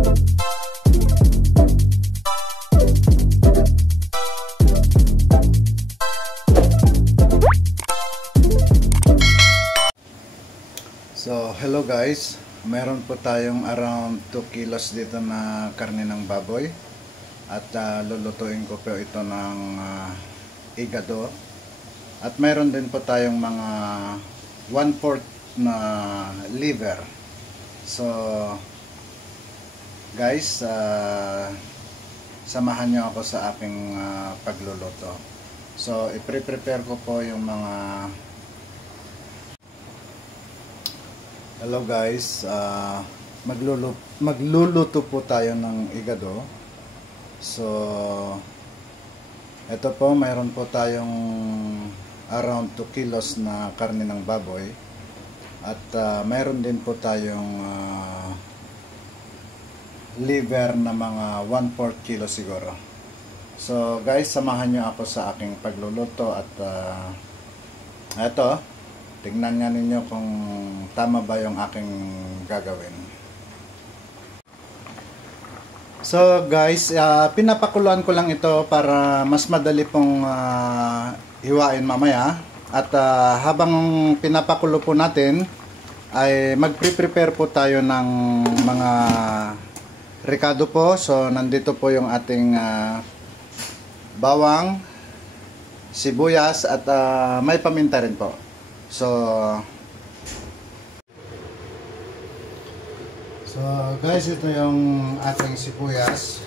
So, hello guys. Meron po tayong around 2 kilos dito na karne ng baboy. At lulutuin ko po ito ng igado. At meron din po tayong mga 1/4 na liver. So, guys, samahan nyo ako sa aking pagluluto. So, i-prepare ko po yung mga... Hello guys, magluluto po tayo ng igado. So, ito po, mayroon po tayong around 2 kilos na karne ng baboy. At mayroon din po tayong liver na mga 1/4 kilo siguro. So guys, samahan nyo ako sa aking pagluluto. At ito, tingnan nga ninyo kung tama ba yung aking gagawin. So guys, pinapakuluan ko lang ito para mas madali pong hiwain mamaya. At habang pinapakulo po natin, ay magpre-prepare po tayo ng mga ricado po. So nandito po yung ating bawang, sibuyas at may paminta rin po. So guys, ito yung ating sibuyas.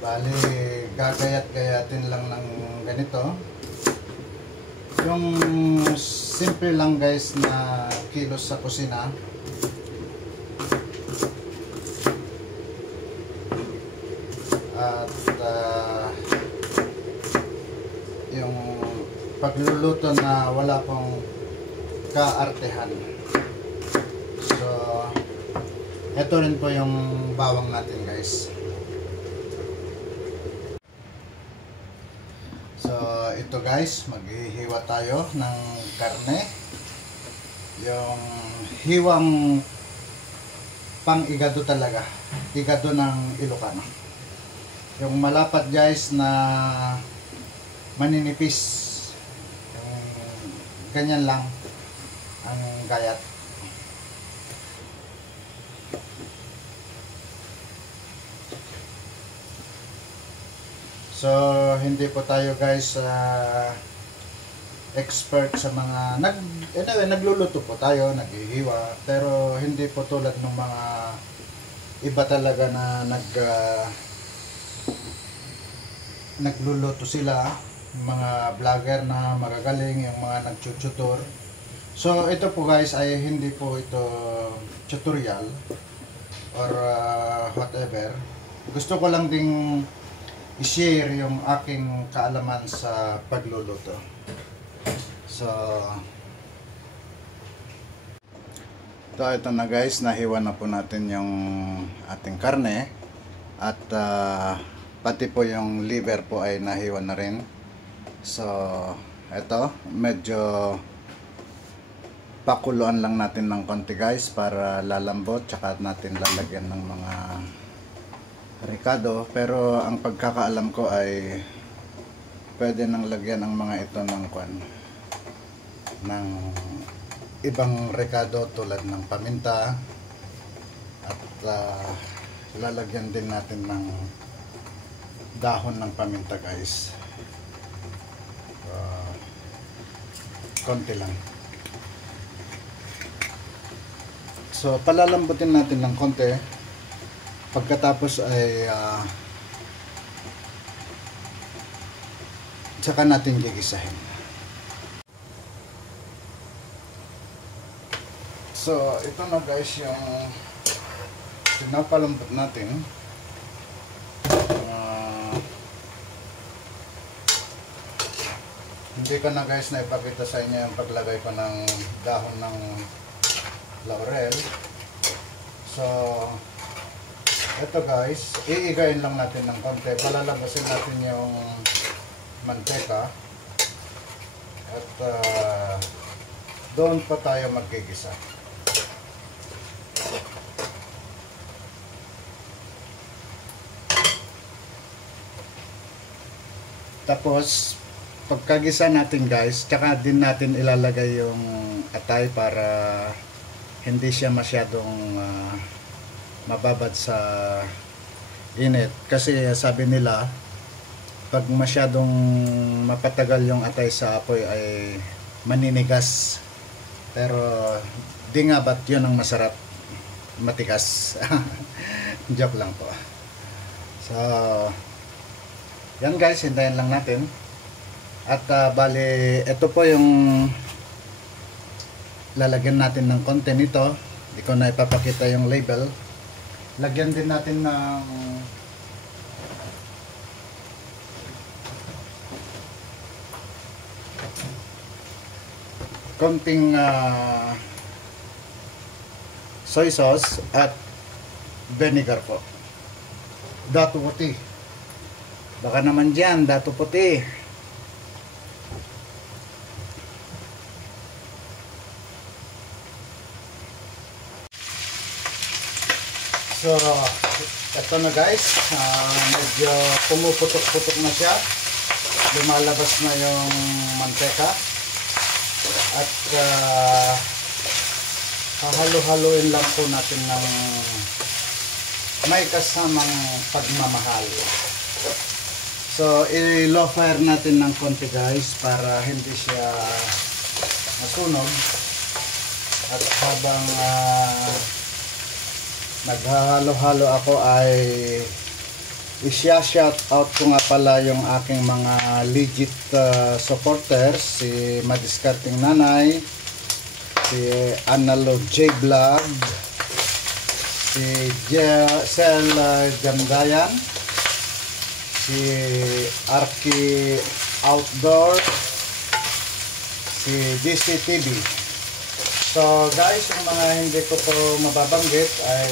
Bali, gagayat-gayatin lang ng ganito. Yung simple lang guys na kilos sa kusina. At yung pagluluto na wala pong kaartehan. So, ito rin po yung bawang natin guys. So, ito guys, maghihiwa tayo ng karne. Yung hiwang pang igado talaga. Igado ng Ilocano. Yung malapat guys na maninipis. Yung ganyan lang ang gayat. So, hindi po tayo guys expert sa mga nagluluto po tayo, naghihiwa, pero hindi po tulad ng mga iba talaga na nagluluto sila, mga vlogger na magagaling, yung mga nagtututor. So, ito po guys ay hindi po ito tutorial or whatever. Gusto ko lang ding i-share yung aking kaalaman sa pagluluto. So, ito na guys, nahiwa na po natin yung ating karne. At pati po yung liver po ay nahiwa na rin. So, ito, medyo pakuluan lang natin ng konti guys para lalambot. Tsaka natin lalagyan ng mga ricado, pero ang pagkakaalam ko ay pwede nang lagyan ang mga ito ng ibang ricado tulad ng paminta. At lalagyan din natin ng dahon ng paminta guys. Konti lang. So palalambutin natin ng konti. Pagkatapos ay tsaka natin gigisahin. So ito na guys yung pinapalambot natin. Hindi ko na guys na ipakita sa inyo yung paglagay pa ng dahon ng laurel. So ito guys, iigayin lang natin ng konti. Palalabasin natin yung manteka. At doon pa tayo magigisa. Tapos pagkagisa natin guys, tsaka din natin ilalagay yung atay para hindi siya masyadong mababad sa init. Kasi sabi nila, pag masyadong mapatagal yung atay sa apoy ay maninigas. Pero di nga ba't yun ang masarap? Matigas. Joke lang po. So yan guys, hintayin lang natin. At bali, ito po yung lalagyan natin ng konti nito. Hindi ko na ipapakita yung label. Lagyan din natin ng konting soy sauce at vinegar po. Dato puti. Baka naman dyan, dato puti. So, ito na guys. Medyo pumuputok-putok na siya. Lumalabas na yung manteka. At hahalo-haloin lang po natin ng may kasamang pagmamahal. So, i-low fire natin ng konti guys para hindi siya masunog. At habang naghahalo-halo ako ay i-shout out ko nga pala yung aking mga legit supporters, si Madiskarting Nanay, si Analog J Vlog, si Sel Gandayan, si Arki Outdoor, si DCTV. So guys, yung mga hindi ko to mababanggit ay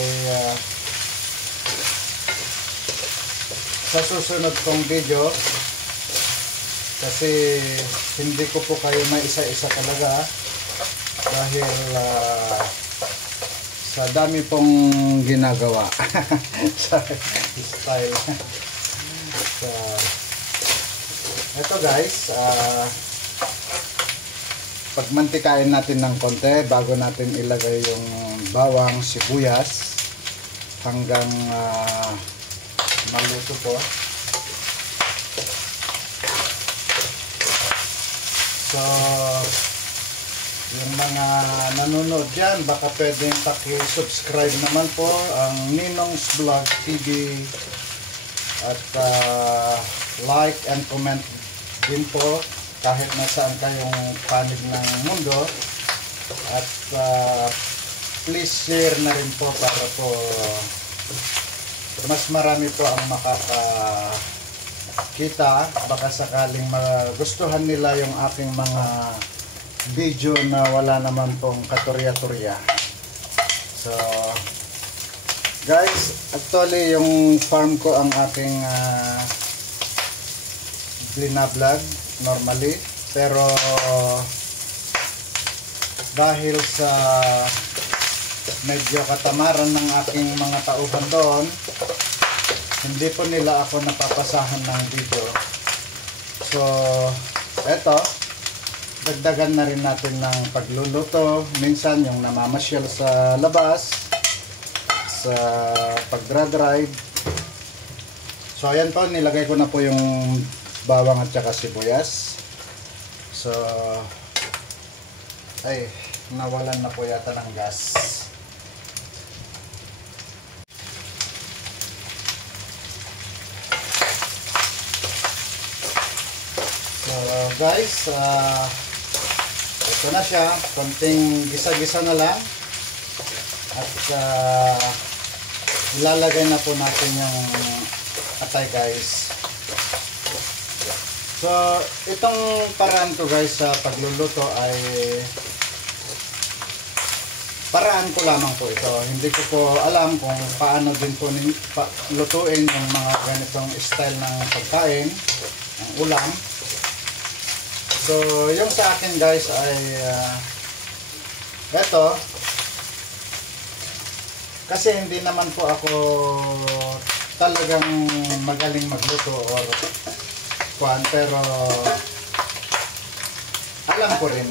sa susunod kong video, kasi hindi ko po kayo may isa-isa talaga dahil sa dami pong ginagawa sa style. So, ito guys, pagmantikain natin ng konti bago natin ilagay yung bawang, sibuyas hanggang maluto po. So yung mga nanonood dyan, baka pwedeng paki-subscribe naman po ang Ninong's Vlog TV at like and comment din po kahit nasaan kayong panig ng mundo. At please share na rin po para po mas marami po ang makakakita. Baka sakaling magustuhan nila yung aking mga video na wala naman pong katurya-turya. So guys, actually yung farm ko ang aking binablog normally, pero dahil sa medyo katamaran ng aking mga tauhan doon, hindi po nila ako napapasahan ng video. So eto, dagdagan na rin natin ng pagluluto. Minsan yung namamasyal sa labas, sa pagdra-drive. So ayan po, nilagay ko na po yung bawang at saka sibuyas. So ay, nawalan na po yata ng gas. So guys, ito na siya, konting gisa-gisa na lang at ilalagay na po natin yung atay guys. So itong paraan ko guys sa pagluluto ay paraan ko lamang po ito. Hindi ko po alam kung paano din po lutuin yung mga ganitong style ng pagkain, ng ulam. So yung sa akin guys ay eto, kasi hindi naman po ako talagang magaling magluto or kwan, pero alam ko rin.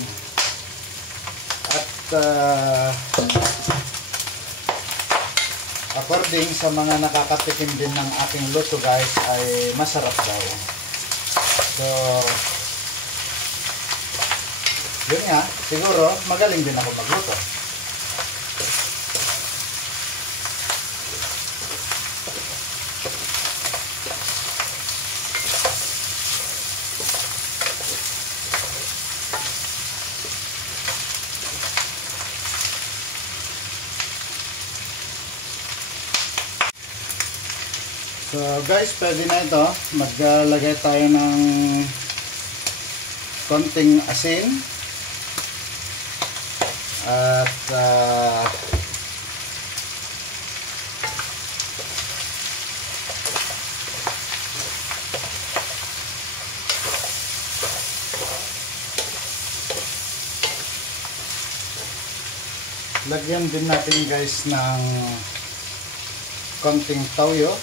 At according sa mga nakakatikim din ng aking luto guys, ay masarap daw. So, yun nga, siguro magaling din ako magluto. So guys, pwede na ito. Maglagay tayo ng konting asin at lagyan din natin guys ng konting toyo.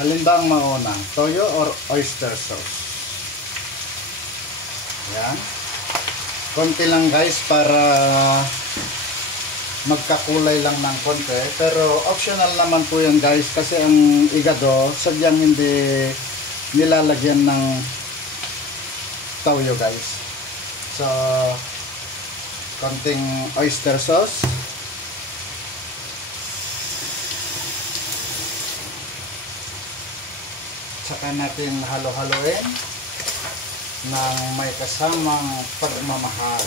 Alin ba ang mauna? Toyo or oyster sauce? Yan. Konti lang guys para magkakulay lang ng konti. Pero optional naman po yan guys kasi ang igado sadyang hindi nilalagyan ng toyo guys. So, konting oyster sauce. Saka natin halo-haloin ng may kasamang pagmamahal.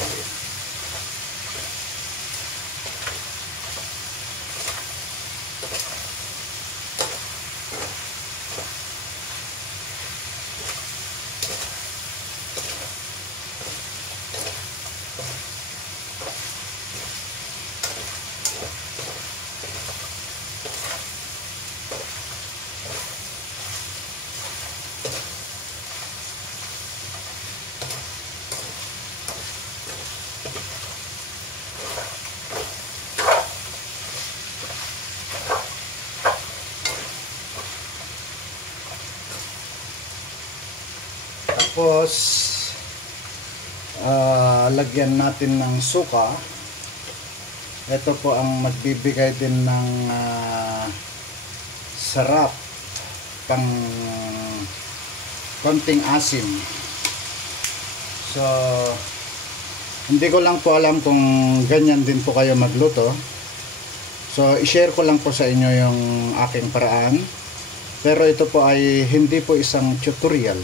Tapos lagyan natin ng suka. Ito po ang magbibigay din ng sarap, pang konting asim. So hindi ko lang po alam kung ganyan din po kayo magluto. So i-share ko lang po sa inyo yung aking paraan. Pero ito po ay hindi po isang tutorial.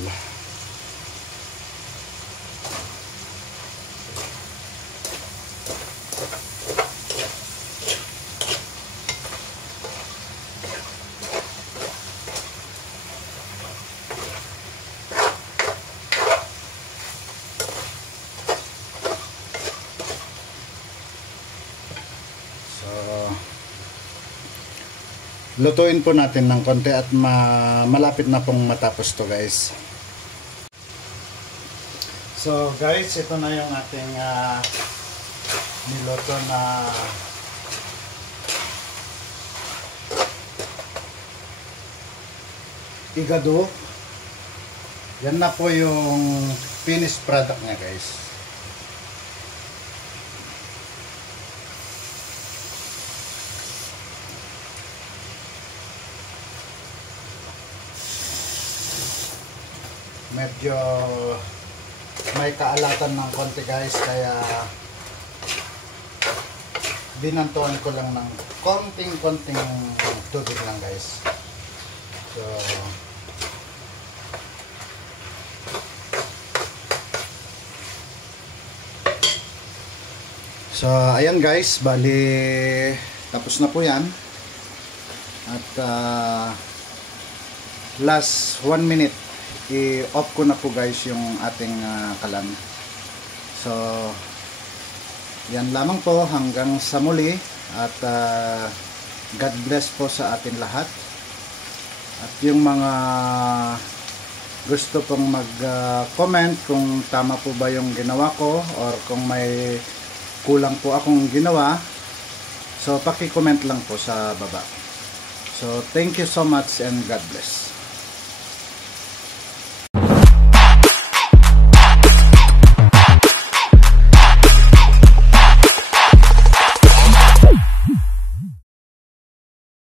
Lutuin po natin ng konti at malapit na pong matapos to guys. So guys, ito na yung ating niluto na igado. Yan na po yung finished product niya guys. Medyo may kaalatan ng konti guys, kaya binantuan ko lang ng konting tubig lang guys. So ayan guys, bali tapos na po yan. At last 1 minute i-off ko na po guys yung ating kalan. So yan lamang po, hanggang sa muli at God bless po sa atin lahat. At yung mga gusto pong mag-comment kung tama po ba yung ginawa ko or kung may kulang po akong ginawa, so paki-comment lang po sa baba. So thank you so much and God bless.